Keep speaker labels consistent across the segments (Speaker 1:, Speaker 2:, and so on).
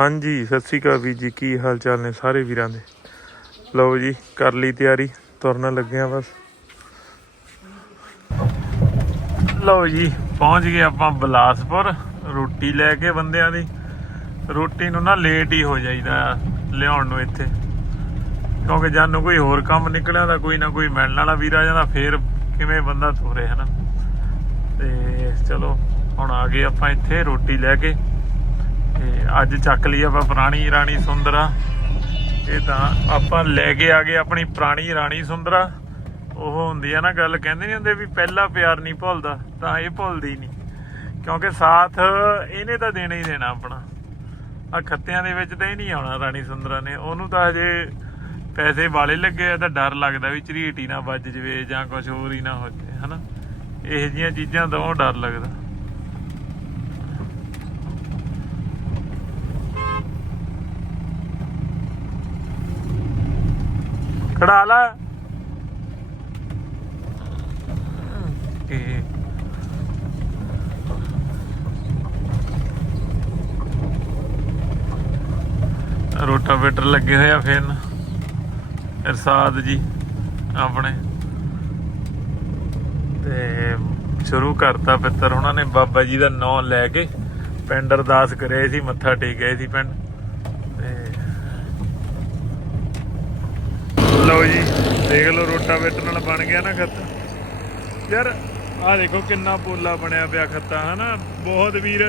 Speaker 1: ਹਾਂਜੀ, ਸਤਿ ਸ੍ਰੀ ਅਕਾਲ ਵੀਰ ਜੀ, ਕੀ ਹਾਲ ਚਾਲ ਨੇ ਸਾਰੇ ਵੀਰਾਂ ਦੇ? ਲਓ ਜੀ, ਕਰ ਲਈ ਤਿਆਰੀ, ਤੁਰਨ ਲੱਗੇ ਆ ਬਸ। ਲਓ ਜੀ, ਪਹੁੰਚ ਗਏ ਆਪਾਂ ਬਲਾਸਪੁਰ, ਰੋਟੀ ਲੈ ਕੇ ਬੰਦਿਆਂ ਦੀ। ਰੋਟੀ ਨੂੰ ਨਾ ਲੇਟ ਹੀ ਹੋ ਜਾਈਦਾ, ਲਿਆਉਣ ਨੂੰ ਇੱਥੇ। ਕਿਉਂਕਿ ਜਾਨੂੰ ਕੋਈ ਹੋਰ ਕੰਮ ਨਿਕਲਿਆ ਤਾਂ ਕੋਈ ਨਾ ਕੋਈ ਮਿਲਣ ਵਾਲਾ ਵੀਰ ਆ ਜਾਂਦਾ, ਫੇਰ ਕਿਵੇਂ ਬੰਦਾ ਤੋਰੇ, ਹਨਾ? ਤੇ ਚਲੋ, ਹੁਣ ਆ ਗਏ ਆਪਾਂ ਇੱਥੇ ਰੋਟੀ ਲੈ ਕੇ। ਤੇ ਅੱਜ ਚੱਕ ਲਈ ਆਪਾਂ ਪੁਰਾਣੀ ਰਾਣੀ ਸੁੰਦਰਾ ਇਹ ਤਾਂ ਆਪਾਂ ਲੈ ਕੇ ਆ ਗਏ ਆਪਣੀ ਪੁਰਾਣੀ ਰਾਣੀ ਸੁੰਦਰਾ ਉਹ ਹੁੰਦੀ ਆ ਨਾ ਗੱਲ ਕਹਿੰਦੇ ਨਹੀਂ ਹੁੰਦੇ ਵੀ ਪਹਿਲਾ ਪਿਆਰ ਨਹੀਂ ਭੁੱਲਦਾ, ਤਾਂ ਇਹ ਭੁੱਲਦੀ ਨਹੀਂ ਕਿਉਂਕਿ ਸਾਥ ਇਹਨੇ ਤਾਂ ਦੇਣਾ ਹੀ ਦੇਣਾ ਆਪਣਾ। ਆ ਖੱਤਿਆਂ ਦੇ ਵਿੱਚ ਤਾਂ ਇਹ ਨਹੀਂ ਆਉਣਾ ਰਾਣੀ ਸੁੰਦਰਾ ਨੇ। ਉਹਨੂੰ ਤਾਂ ਹਜੇ ਪੈਸੇ ਵਾਲੇ ਲੱਗੇ ਆ, ਤਾਂ ਡਰ ਲੱਗਦਾ ਵੀ ਝਰੀਟ ਹੀ ਨਾ ਵੱਜ ਜਵੇ ਜਾਂ ਕੁਝ ਹੋਰ ਹੀ ਨਾ ਹੋ ਜਾਵੇ ਹਨਾ? ਇਹ ਜੀਆਂ ਚੀਜ਼ਾਂ ਤੋਂ ਡਰ ਲੱਗਦਾ। ਖੜਾ ਲਾ। ਇਹ ਰੋਟਾਵੇਟਰ ਲੱਗੇ ਹੋਏ ਆ ਫਿਰ ਇਰਸਾਦ ਜੀ ਆਪਣੇ। ਤੇ ਸ਼ੁਰੂ ਕਰਤਾ ਪਿੱਤਰ, ਉਹਨਾਂ ਨੇ ਬਾਬਾ ਜੀ ਦਾ ਨਾਮ ਲੈ ਕੇ ਪਿੰਡ ਅਰਦਾਸ ਕਰੇ ਸੀ, ਮੱਥਾ ਟੇਕਿਆ ਸੀ ਪਿੰਡ ਤੇ ਲਓ ਜੀ, ਦੇਖ ਲਓ ਰੋਟਾਵੇਟਰ ਨਾਲ ਬਣ ਗਿਆ ਨਾ ਖੱਤਾ। ਯਾਰ, ਆਹ ਦੇਖੋ ਕਿੰਨਾ ਪੋਲਾ ਬਣਿਆ ਪਿਆ ਖੱਤਾ, ਹਨਾ? ਬਹੁਤ ਵੀਰ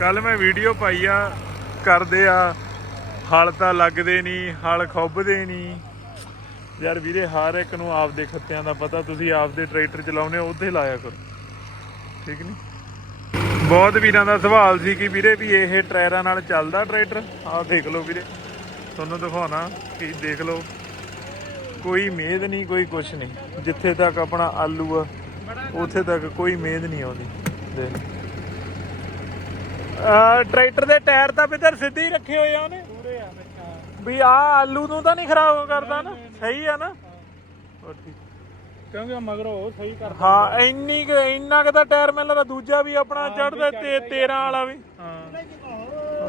Speaker 1: ਕੱਲ ਮੈਂ ਵੀਡੀਓ ਪਾਈ ਆ, ਕਰਦੇ ਆ। ਹਲ ਤਾਂ ਲੱਗਦੇ ਨਹੀਂ ਹਲ ਖੁੱਬਦੇ ਨਹੀਂ ਯਾਰ ਵੀਰੇ, ਹਰ ਇੱਕ ਨੂੰ ਆਪਦੇ ਖੱਤਿਆਂ ਦਾ ਪਤਾ, ਤੁਸੀਂ ਆਪਦੇ ਟਰੈਕਟਰ ਚਲਾਉਨੇ ਹੋ, ਉੱਥੇ ਲਾਇਆ ਕਰੋ। ਠੀਕ ਨਹੀਂ ਬਹੁਤ ਵੀਰਾਂ ਦਾ ਸਵਾਲ ਸੀ ਕਿ ਵੀਰੇ ਵੀ ਇਹ ਟਾਇਰਾਂ ਨਾਲ ਚੱਲਦਾ ਟਰੈਕਟਰ? ਆਹ ਦੇਖ ਲਓ ਵੀਰੇ, ਤੁਹਾਨੂੰ ਦਿਖਾਉਣਾ ਕਿ ਦੇਖ ਲਓ। ਕੋਈ ਮੇਦ ਨਹੀਂ ਕੋਈ ਕੁਛ ਨਹੀਂ। ਜਿੱਥੇ ਤੱਕ ਆਪਣਾ ਆਲੂ ਆ ਉੱਥੇ ਤੱਕ ਕੋਈ ਮੇਦ ਨਹੀਂ ਆਉਂਦੀ। ਦੇਖ। ਆ ਟਰੈਕਟਰ ਦੇ ਟਾਇਰ ਤਾਂ ਪਿੱਤਰ ਸਿੱਧੇ ਹੀ ਰੱਖੇ ਹੋਏ ਆ ਉਹਨੇ।
Speaker 2: ਪੂਰੇ ਆ ਬੱਚਾ
Speaker 1: ਵੀ ਆ ਆਲੂ ਨੂੰ ਤਾਂ ਨਹੀਂ ਖਰਾਬ ਕਰਦਾ ਨਾ। ਸਹੀ ਆ ਨਾ। ਉਹ ਠੀਕ।
Speaker 2: ਕਿਉਂਕਿ ਮਗਰੋਂ ਉਹ ਸਹੀ ਕਰ
Speaker 1: ਹਾਂ ਇੰਨੀ ਕੁ ਇੰਨਾ ਕੁ ਤਾਂ ਟਾਇਰ ਮੈਨੂੰ ਲੱਗਦਾ ਦੂਜਾ ਵੀ ਆਪਣਾ ਚੜਦਾ ਤੇ 13 ਵਾਲਾ ਵੀ।
Speaker 2: ਹਾਂ।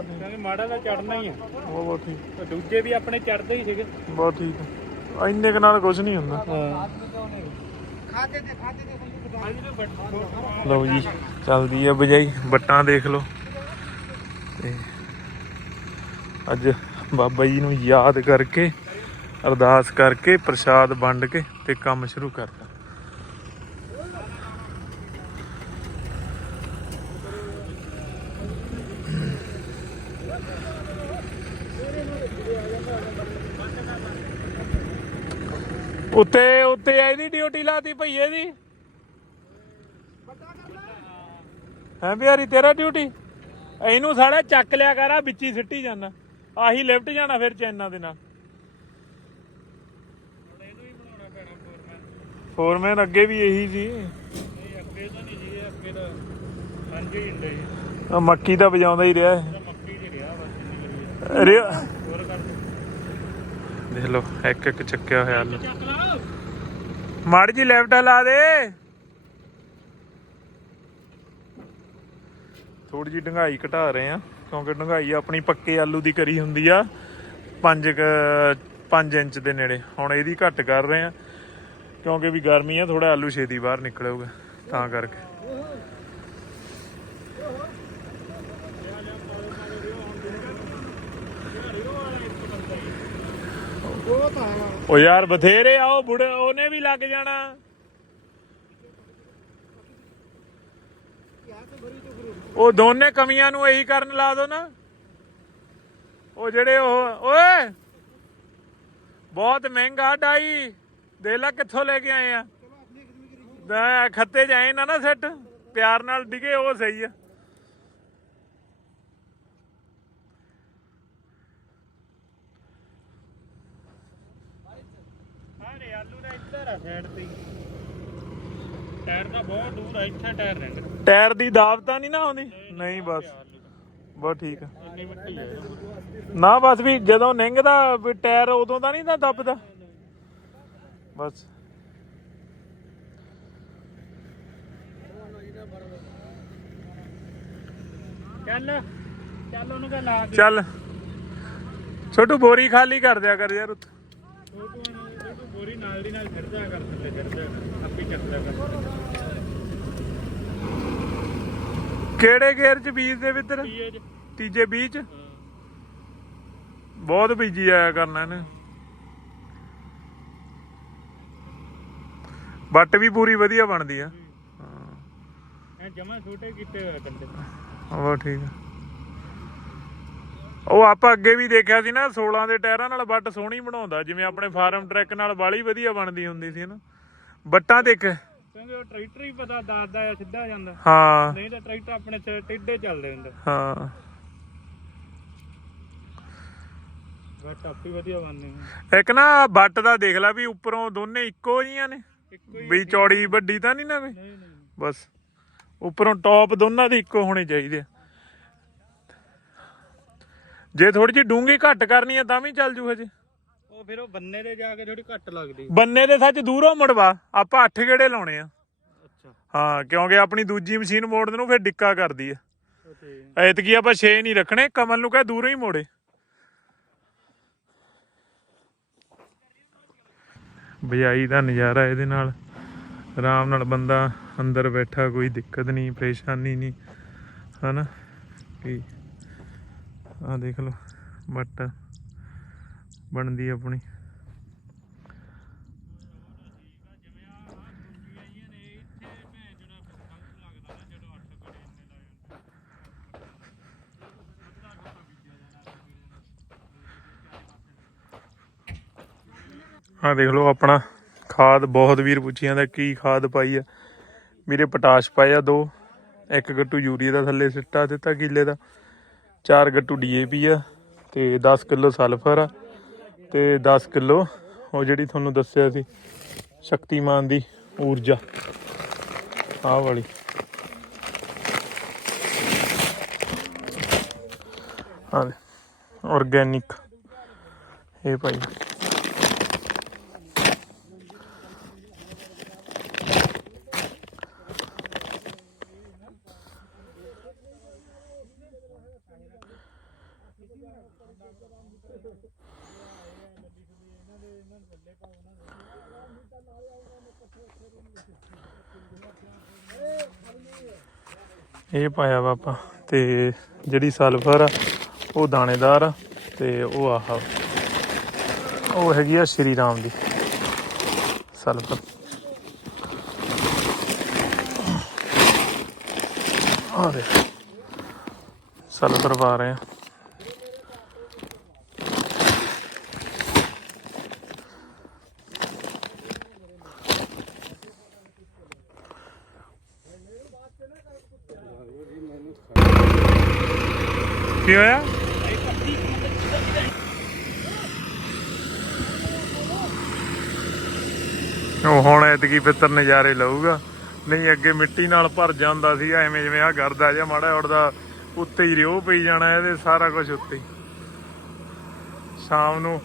Speaker 2: ਕਿਉਂਕਿ ਮਾੜਾ ਦਾ ਚੜਨਾ ਹੀ ਆ।
Speaker 1: ਉਹ ਬਹੁਤ ਠੀਕ।
Speaker 2: ਦੂਜੇ ਵੀ ਆਪਣੇ ਚੜਦੇ ਹੀ ਸੀਗੇ।
Speaker 1: ਬਹੁਤ ਠੀਕ। ਆ। ਇੰਨੇ ਕੁ ਨਾਲ ਕੁਝ ਨਹੀਂ ਹੁੰਦਾ। ਲਓ ਜੀ, ਚੱਲਦੀ ਆ ਬਜਾਈ, ਬੱਟਾਂ ਦੇਖ ਲਓ। ਤੇ ਅੱਜ ਬਾਬਾ ਜੀ ਨੂੰ ਯਾਦ ਕਰਕੇ, ਅਰਦਾਸ ਕਰਕੇ, ਪ੍ਰਸ਼ਾਦ ਵੰਡ ਕੇ ਤੇ ਕੰਮ ਸ਼ੁਰੂ ਕਰਤਾ। ਉੱਤੇ ਉੱਤੇ ਇਹਦੀ ਡਿਊਟੀ ਲਾਤੀ ਭਈਏ ਦੀ ਹੈ ਬਿਹਾਰੀ ਤੇਰਾ ਡਿਊਟੀ ਇਹਨੂੰ ਸਾਲਾ ਚੱਕ ਲਿਆ ਕਰ ਆ ਵਿੱਚ ਸਿੱਟੀ ਜਾਣਾ ਆਹੀ ਲਿਫਟ ਜਾਣਾ ਫਿਰ ਚੈਨਾਂ ਦੇ ਨਾਲ। ਫੋਰਮੈਨ ਅੱਗੇ ਵੀ ਇਹੀ ਸੀ।
Speaker 2: ਅੱਗੇ ਤਾਂ ਨਹੀਂ ਸੀ ਅੱਗੇ ਤਾਂ ਸਾਂਝੇ ਹੀ। ਹੁੰਦੇ ਸੀ
Speaker 1: ਆਹ ਮੱਕੀ ਤਾਂ ਵਜਾਉਂਦਾ ਹੀ ਰਿਹਾ।
Speaker 2: ਮੱਕੀ ਚ ਰਿਹਾ ਬਸ
Speaker 1: ਰਿਹਾ ਦੇਖ ਲਓ ਇੱਕ ਇੱਕ ਚੱਕਿਆ ਹੋਇਆ ਆਲੂ ਮਾੜੀ ਜੀ ਲੈਫਟ ਲਾ ਦੇ। ਥੋੜੀ ਜੀ ਡੰਗਾਈ ਘਟਾ ਰਹੇ ਆ ਕਿਉਂਕਿ ਡੰਗਾਈ ਆਪਣੀ ਪੱਕੇ ਆਲੂ ਦੀ ਕਰੀ ਹੁੰਦੀ ਆ 5 5 ਇੰਚ ਦੇ ਨੇੜੇ। ਹੁਣ ਇਹਦੀ ਘੱਟ ਕਰ ਰਹੇ ਆ ਕਿਉਂਕਿ ਵੀ ਗਰਮੀ ਆ ਥੋੜਾ ਆਲੂ ਛੇਤੀ ਬਾਹਰ ਨਿਕਲੂਗਾ ਤਾਂ ਕਰਕੇ।
Speaker 2: ਉਹ ਤਾਂ ਹੈ
Speaker 1: ਉਹ ਯਾਰ ਬਥੇਰੇ ਆ, ਉਹ ਬੁੜੇ, ਉਹਨੇ ਵੀ ਲੱਗ ਜਾਣਾ। ਉਹ ਦੋਨੇ ਕਮੀਆਂ ਨੂੰ ਇਹੀ ਕਰਨ ਲਾ ਦੋ ਨਾ। ਉਹ ਜਿਹੜੇ ਉਹ, ਓਏ! ਬਹੁਤ ਮਹਿੰਗਾ ਡਾਈ। ਦੇ ਲੈ ਕਿੱਥੋਂ ਲੈ ਕੇ ਆਏ ਆ। ਖੱਤੇ ਜਾਏ ਨਾ ਨਾ ਸੈੱਟ। ਪਿਆਰ ਨਾਲ ਡਿਗੇ, ਉਹ ਸਹੀ ਆ
Speaker 2: ਸਾਰੇ ਆ ਸਾਈਡ ਤੇ। ਟਾਇਰ ਤਾਂ ਬਹੁਤ ਦੂਰ ਆ ਇੱਥੇ ਟਾਇਰ ਰਹਿੰਦੇ
Speaker 1: ਟਾਇਰ ਦੀ ਦਾਬ ਤਾਂ ਨਹੀਂ ਨਾ ਆਉਂਦੀ? ਨਹੀਂ ਬਸ। ਬਹੁਤ ਠੀਕ ਆ।
Speaker 2: ਇੰਨੀ
Speaker 1: ਨਾ ਬਸ ਵੀ ਜਦੋਂ ਨਿੰਗਦਾ ਵੀ ਟਾਇਰ ਉਦੋਂ ਤਾਂ ਨਹੀਂ ਨਾ ਦੱਬਦਾ। ਬਸ।
Speaker 2: ਚੱਲ ਚੱਲ ਉਹਨੂੰ ਕਹ ਲਾ ਦੇ
Speaker 1: ਚੱਲ। ਛੋਟੂ ਬੋਰੀ ਖਾਲੀ ਕਰ ਦਿਆ ਕਰ ਯਾਰ ਉੱਥੇ।
Speaker 2: ਛੋਟੂ ਨੂੰ ਬੋਰੀ ਨਾਲ ਦੀ ਨਾਲ ਦਿਆ ਕਰ ਥੱਲੇ ਕਰ ਆਪੇ ਚੱਕ ਲਿਆ ਕਰ
Speaker 1: ਕਿਹੜੇ ਗੇਅਰ ਚ ਬੀਜ ਦੇ ਵਿੱਦਰ ਤੀਜੇ ਬੀਜ ਬਹੁਤ ਬੀਜੀ ਆਇਆ ਕਰਨਾ ਇਹਨੇ। ਬੱਟ ਵੀ ਪੂਰੀ ਵਧੀਆ ਬਣਦੀ ਆ।
Speaker 2: ਐ ਜਮਾ ਛੋਟੇ ਕੀਤੇ ਹੋਏ ਕੰਡੇ।
Speaker 1: ਉਹ ਠੀਕ ਆ। ਉਹ ਆਪਾਂ ਅੱਗੇ ਵੀ ਦੇਖਿਆ ਸੀ ਨਾ 16 ਦੇ ਟਾਇਰਾਂ ਨਾਲ ਬੱਟ ਸੋਹਣੀ ਬਣਾਉਂਦਾ ਜਿਵੇਂ ਆਪਣੇ ਫਾਰਮ ਟਰੈਕ ਨਾਲ ਬਾਲੀ ਵਧੀਆ ਬਣਦੀ ਹੁੰਦੀ ਸੀ ਨਾ। ਬੱਟਾਂ ਦੇਖ।
Speaker 2: ਕਿਉਂਕਿ ਉਹ ਟਰੈਕਟਰ ਹੀ ਪਤਾ ਦੱਸਦਾ ਆ ਸਿੱਧਾ ਜਾਂਦਾ।
Speaker 1: ਹਾਂ।
Speaker 2: ਨਹੀਂ ਤਾਂ ਟਰੈਕਟਰ ਆਪਣੇ ਟੇਢੇ ਚੱਲਦੇ ਹੁੰਦੇ।
Speaker 1: ਹਾਂ।
Speaker 2: ਬਟ ਆਪੀ ਵਧੀਆ ਬਣਨੇ।
Speaker 1: ਇੱਕ ਨਾ ਬੱਟ ਦਾ ਦੇਖ ਲੈ ਵੀ ਉੱਪਰੋਂ ਦੋਨੇ ਇੱਕੋ ਜੀਆਂ ਨੇ। ਵੀ ਚੌੜੀ ਵੱਡੀ ਤਾਂ ਨਹੀਂ ਨਾ ਕੋਈ? ਬਸ। ਉੱਪਰੋਂ ਟੌਪ ਦੋਨਾਂ ਦੇ ਇੱਕੋ ਹੋਣੇ ਚਾਹੀਦੇ ਆ। ਜੇ ਥੋੜੀ ਜਿਹੀ ਡੂੰਗੀ ਘੱਟ ਕਰਨੀ ਆ ਤਾਂ ਵੀ ਚੱਲ ਜੂ ਹਜੇ
Speaker 2: ਉਹ ਫਿਰ ਉਹ ਬੰਨੇ ਦੇ ਜਾ ਕੇ ਥੋੜੀ ਘੱਟ ਲੱਗਦੀ।
Speaker 1: ਬੰਨੇ ਦੇ ਸੱਚ ਦੂਰੋਂ ਮੁੜਵਾ ਆਪਾਂ ਅੱਠ ਗੇੜੇ ਲਾਉਣੇ ਆ।
Speaker 2: ਅੱਛਾ।
Speaker 1: ਹਾਂ ਕਿਉਂਕਿ ਆਪਣੀ ਦੂਜੀ ਮਸ਼ੀਨ ਮੋੜਨ ਨੂੰ ਫਿਰ ਡਿੱਕਾ ਕਰਦੀ ਆ। ਐਤਕੀ ਆਪਾਂ 6 ਨਹੀਂ ਰੱਖਣੇ ਕਮਲ ਨੂੰ ਕਹੇ ਦੂਰੋਂ ਹੀ ਮੋੜੇ। ਬਜਾਈ ਦਾ ਨਜ਼ਾਰਾ ਇਹਦੇ ਨਾਲ। ਆਰਾਮ ਨਾਲ ਬੰਦਾ ਅੰਦਰ ਬੈਠਾ ਕੋਈ ਦਿੱਕਤ ਨਹੀਂ ਪਰੇਸ਼ਾਨੀ ਨਹੀਂ। ਹਨਾ? ਵੀ ਆ ਦੇਖ ਲਓ ਬੱਟ ਬਣਦੀ ਆਪਣੀ। ਆ ਦੇਖ ਲਓ ਆਪਣਾ ਖਾਦ, ਬਹੁਤ ਵੀਰ ਪੁੱਛੀਆਂ ਦਾ ਕੀ ਖਾਦ ਪਾਈ ਆ। ਵੀਰੇ ਪੋਟਾਸ਼ ਪਾਇਆ ਦੋ, ਇੱਕ ਗੱਟੂ ਯੂਰੀਆ ਦਾ ਥੱਲੇ ਸਿੱਟਾ ਦਿੱਤਾ, ਕਿੱਲੇ ਦਾ। ਚਾਰ ਗੱਟੂ ਡੀਏਪੀ ਆ ਤੇ 10 ਕਿਲੋ ਸਲਫਰ ਆ ਤੇ 10 ਕਿਲੋ ਉਹ ਜਿਹੜੀ ਤੁਹਾਨੂੰ ਦੱਸਿਆ ਸੀ ਸ਼ਕਤੀਮਾਨ ਦੀ ਊਰਜਾ। ਆਹ ਵਾਲੀ। ਹਾਂ ਆਰਗੈਨਿਕ ਇਹ ਭਾਈ। ਇਹ ਪਾਇਆ ਵਾ ਆਪਾਂ, ਤੇ ਜਿਹੜੀ ਸਲਫਰ ਆ, ਉਹ ਦਾਣੇਦਾਰ ਆ, ਤੇ ਉਹ ਆਹ ਉਹ ਹੈਗੀ ਆ ਸ਼੍ਰੀ ਰਾਮ ਦੀ ਸਲਫਰ। ਆ ਦੇ ਸਲਫਰ ਪਾ ਰਹੇ ਆ। ਕੀ ਹੋਇਆ? ਉਹ ਹੁਣ ਐਤਕੀ ਪਿੱਤਰ ਨਜ਼ਾਰੇ ਲਊਗਾ। ਨਹੀਂ, ਅੱਗੇ ਮਿੱਟੀ ਨਾਲ ਭਰ ਜਾਂਦਾ ਸੀ, ਐਵੇਂ ਜਿਵੇਂ ਆ ਕਰਦਾ ਜਾਂ ਮਾੜਾ ਉੜਦਾ ਉੱਤੇ ਹੀ ਰਿਓ ਪਈ ਜਾਣਾ ਇਹਦੇ, ਸਾਰਾ ਕੁਝ ਉੱਤੇ ਹੀ। ਸ਼ਾਮ ਨੂੰ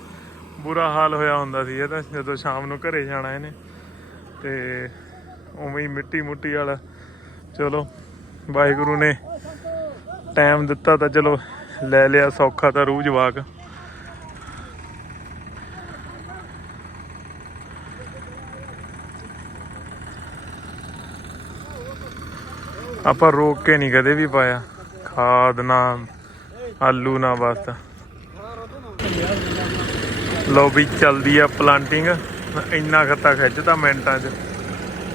Speaker 1: ਬੁਰਾ ਹਾਲ ਹੋਇਆ ਹੁੰਦਾ ਸੀ ਇਹਦਾ, ਜਦੋਂ ਸ਼ਾਮ ਨੂੰ ਘਰੇ ਜਾਣਾ ਇਹਨੇ। ਤੇ ਉਵੇਂ ਹੀ ਮਿੱਟੀ ਮੁੱਟੀ ਵਾਲਾ, ਚਲੋ, ਵਾਹਿਗੁਰੂ ਨੇ ਟਾਈਮ ਦਿੱਤਾ ਤਾਂ ਚਲੋ ਲੈ ਲਿਆ ਸੌਖਾ ਤਾਂ ਰੂਹ ਜਵਾਕ। ਆਪਾਂ ਰੋਕ ਕੇ ਨਹੀਂ ਕਦੇ ਵੀ ਪਾਇਆ। ਖਾਦ ਨਾ, ਆਲੂ ਨਾ ਬਸ। ਲੋ ਵੀ ਚੱਲਦੀ ਆ ਪਲਾਂਟਿੰਗ ਇੰਨਾ ਖੱਤਾ ਖਿੱਚਦਾ ਮਿੰਟਾਂ 'ਚ।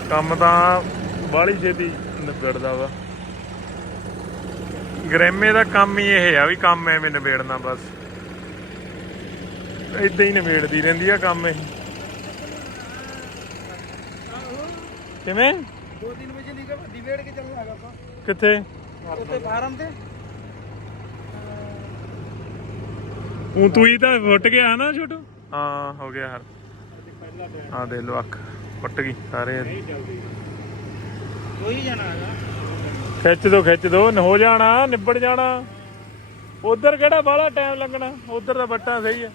Speaker 1: ਕੰਮ ਤਾਂ ਬਾਹਲੀ ਛੇਤੀ ਨਿਬੜਦਾ ਵਾ। ਗਰੇਮੇ ਦਾ ਕੰਮ ਹੀ ਇਹ ਆ ਵੀ ਕੰਮ ਐਵੇਂ ਨਿਬੇੜਨਾ ਬਸ। ਇਦਾਂ ਹੀ ਨਿਬੇੜਦੀ ਰਹਿੰਦੀ ਆ ਕੰਮ ਇਹ। ਕਿਵੇਂ?
Speaker 2: 2-3 ਵਜੇ ਨਿਕਲ ਡਿਬੇਟ ਕੇ ਚੱਲਣਾ ਹੈਗਾ ਆਪਾਂ।
Speaker 1: ਕਿੱਥੇ?
Speaker 2: ਉੱਤੇ ਫਾਰਮ ਤੇ।
Speaker 1: ਉਹ ਤੂੰ ਹੀ ਤਾਂ ਫੁੱਟ ਗਿਆ ਨਾ ਛੋਟੂ? ਹਾਂ ਹੋ ਗਿਆ ਹਰ। ਆ ਦੇ ਲੋ ਅੱਖ ਫੁੱਟ ਗਈ ਸਾਰੇ।
Speaker 2: ਕੋਈ ਜਾਣਾ ਹੈਗਾ।
Speaker 1: ਖਿੱਚ ਦੋ ਖਿੱਚ ਦੋ ਹੋ ਜਾਣਾ ਨਿਬੜ ਜਾਣਾ। ਉਧਰ ਕਿਹੜਾ ਬਾਹਲਾ ਟਾਈਮ ਲੱਗਣਾ ਉਧਰ ਦਾ ਬੱਟਾ ਸਹੀ ਆ।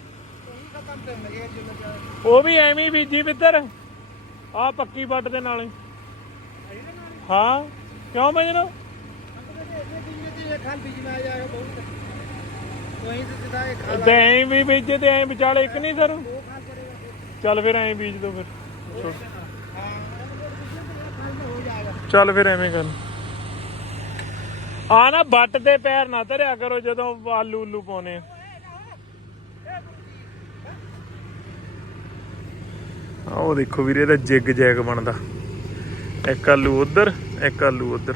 Speaker 1: ਉਹ ਵੀ ਐਵੇਂ ਬੀਜੀ ਮਿੱਤਰ ਆ ਪੱਕੀ ਬੱਟ ਦੇ ਨਾਲ ਹਾਂ। ਕਿਉਂ ਮਜਨੂ? ਤੇ ਐਂ ਵੀ ਬੀਜੇ ਤੇ ਐਂ ਵਿਚਾਲੇ ਇੱਕ ਨਹੀਂ ਸਰ। ਚੱਲ ਫਿਰ ਐਂ ਬੀਜ ਦੋ ਫਿਰ। ਚੱਲ ਫਿਰ ਐਵੇਂ ਕਰ। ਆ ਨਾ ਬੱਟ ਤੇ ਪੈਰ ਨਾ ਧਰਿਆ ਕਰੋ ਜਦੋਂ ਆਲੂ ਉਲੂ ਪਾਉਨੇ ਆ। ਉਹ ਦੇਖੋ ਵੀਰੇ, ਇਹਦਾ ਜਿਗ ਜੈਗ ਬਣਦਾ। ਇੱਕ ਆਲੂ ਉਧਰ, ਇੱਕ ਆਲੂ ਉਧਰ।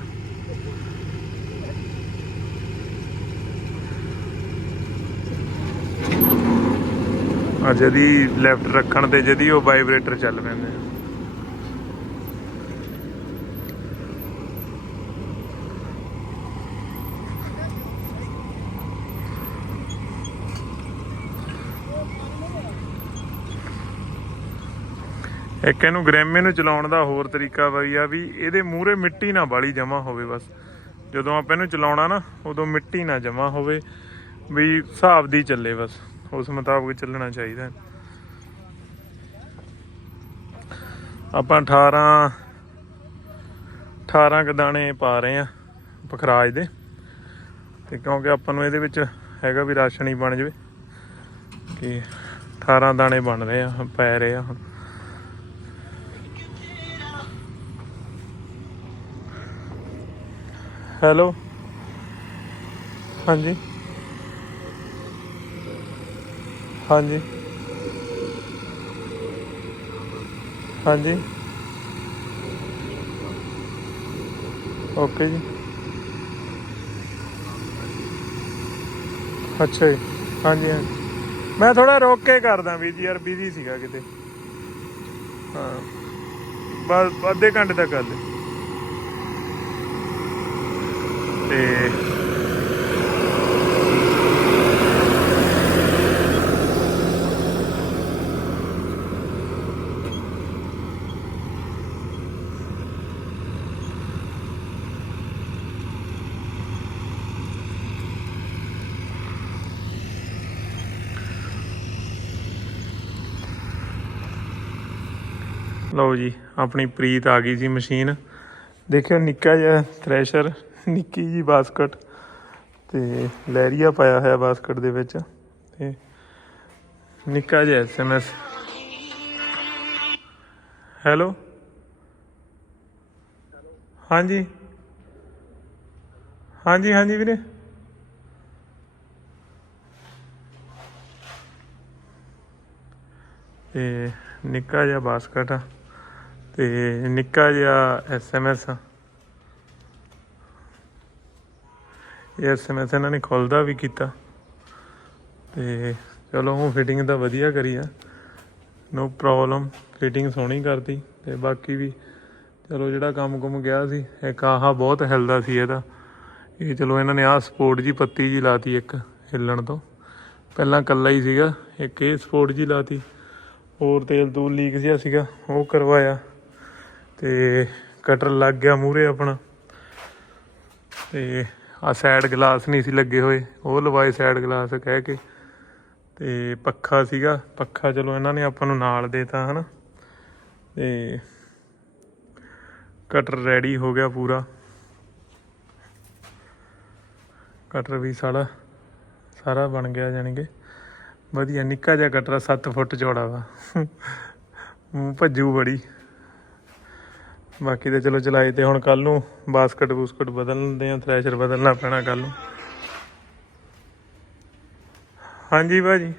Speaker 1: ਆ ਜਦੀ ਲੈਫਟ ਰੱਖਣ ਤੇ ਜਦੀ ਉਹ ਵਾਈਬ੍ਰੇਟਰ ਚੱਲ ਪੈਂਦੇ ਆ। ਇੱਕ ਇਹਨੂੰ ਗ੍ਰੈਮੇ ਨੂੰ ਚਲਾਉਣ ਦਾ ਹੋਰ ਤਰੀਕਾ ਬਈ ਆ ਵੀ ਇਹਦੇ ਮੂਹਰੇ ਮਿੱਟੀ ਨਾ ਬਾਲੀ ਜਮਾ ਹੋਵੇ ਬਸ। ਜਦੋਂ ਆਪਾਂ ਇਹਨੂੰ ਚਲਾਉਣਾ ਨਾ, ਉਦੋਂ ਮਿੱਟੀ ਨਾ ਜਮਾ ਹੋਵੇ ਵੀ ਹਿਸਾਬ ਦੀ ਚੱਲੇ ਬਸ, ਉਸ ਮੁਤਾਬਕ ਚੱਲਣਾ ਚਾਹੀਦਾ। ਆਪਾਂ 18 18 ਕ ਦਾਣੇ ਪਾ ਰਹੇ ਆ ਪਖਰਾਜ ਦੇ। ਤੇ ਕਿਉਂਕਿ ਆਪਾਂ ਨੂੰ ਇਹਦੇ ਵਿੱਚ ਹੈਗਾ ਵੀ ਰਾਸ਼ਨ ਹੀ ਬਣ ਜਵੇ। ਕਿ 18 ਦਾਣੇ ਬਣ ਰਹੇ ਆ, ਪੈ ਰਹੇ ਆ ਹੁਣ। ਹੈਲੋ ਹਾਂਜੀ। ਹਾਂਜੀ। ਹਾਂਜੀ। ਓਕੇ ਜੀ। ਅੱਛਾ ਜੀ। ਹਾਂਜੀ ਹਾਂਜੀ। ਮੈਂ ਥੋੜਾ ਰੋਕ ਕੇ ਕਰਦਾ ਵੀਰ ਜੀ, ਯਾਰ ਬਿਜ਼ੀ ਸੀਗਾ ਕਿਤੇ। ਹਾਂ। ਬਸ ਅੱਧੇ ਘੰਟੇ ਤੱਕ ਕਰ ਲੈ ਤੇ ਲਓ ਜੀ ਆਪਣੀ ਪ੍ਰੀਤ ਆ ਗਈ ਸੀ ਮਸ਼ੀਨ। ਦੇਖਿਓ ਨਿੱਕਾ ਜਿਹਾ ਥ੍ਰੈਸ਼ਰ ਨਿੱਕੀ ਜੀ ਬਾਸਕਟ ਤੇ ਲੈਰੀਆ ਪਾਇਆ ਹੋਇਆ ਬਾਸਕਟ ਦੇ ਵਿੱਚ ਤੇ ਨਿੱਕਾ ਜਿਹਾ ਐਸਐਮਐਸ ਹੈਲੋ? ਹਾਂਜੀ। ਹਾਂਜੀ ਹਾਂਜੀ ਵੀਰੇ। ਤੇ ਨਿੱਕਾ ਜਿਹਾ ਬਾਸਕਟ ਆ ਤੇ ਨਿੱਕਾ ਜਿਹਾ ਐਸਐਮਐਸ ਆ ਇਹ ਐਸਐਮਐਸ ਇਹਨਾਂ ਨੇ ਖੁੱਲਦਾ ਵੀ ਕੀਤਾ। ਤੇ ਚਲੋ ਉਹ ਫਿਟਿੰਗ ਤਾਂ ਵਧੀਆ ਕਰੀ ਆ। ਨੋ ਪ੍ਰੋਬਲਮ ਫਿਟਿੰਗ ਸੋਹਣੀ ਕਰਤੀ। ਤੇ ਬਾਕੀ ਵੀ ਚਲੋ, ਜਿਹੜਾ ਕੰਮ ਕੁਮ ਗਿਆ ਸੀ, ਇੱਕ ਆਹ ਬਹੁਤ ਹਿਲਦਾ ਸੀ ਇਹਦਾ। ਇਹ ਚਲੋ, ਇਹਨਾਂ ਨੇ ਆਹ ਸਪੋਰਟ ਜੀ ਪੱਤੀ ਜੀ ਲਾਤੀ ਇੱਕ ਹਿੱਲਣ ਤੋਂ। ਪਹਿਲਾਂ ਕੱਲਾ ਹੀ ਸੀਗਾ, ਇੱਕ ਇਹ ਸਪੋਰਟ ਜੀ ਲਾਤੀ। ਹੋਰ ਤੇਲ ਤੂਲ ਲੀਕ ਜਿਹਾ ਸੀਗਾ, ਉਹ ਕਰਵਾਇਆ। ਤੇ ਕਟਰ ਲੱਗ ਗਿਆ ਮੂਰੇ ਆਪਣਾ। ਤੇ ਆ ਸਾਈਡ ਗਲਾਸ ਨਹੀਂ ਸੀ ਲੱਗੇ ਹੋਏ। ਉਹ ਲਵਾਏ ਸਾਈਡ ਗਲਾਸ ਕਹਿ ਕੇ। ਤੇ ਪੱਖਾ ਸੀਗਾ। ਪੱਖਾ ਚਲੋ ਇਹਨਾਂ ਨੇ ਆਪਾਂ ਨੂੰ ਨਾਲ ਦੇਤਾ, ਹਨਾ। ਤੇ ਕਟਰ ਰੈਡੀ ਹੋ ਗਿਆ ਪੂਰਾ। ਕਟਰ ਵੀ ਸਾਰਾ ਸਾਰਾ ਬਣ ਗਿਆ ਜਾਣੀ ਕਿ। ਵਧੀਆ, ਨਿੱਕਾ ਜਿਹਾ ਕਟਰ 7 ਫੁੱਟ ਚੌੜਾ ਵਾ। ਮੂੰਹ ਭੱਜੂ ਬੜੀ। ਬਾਕੀ ਤੇ ਚਲੋ ਚਲਾਏ ਤੇ ਹੁਣ ਕੱਲ ਨੂੰ ਬਾਸਕਟ ਬੂਸਕਟ ਬਦਲਦੇ ਆ ਥ੍ਰੈਸ਼ਰ ਬਦਲਣਾ ਪੈਣਾ ਕੱਲ ਨੂੰ। ਹਾਂਜੀ ਭਾਜੀ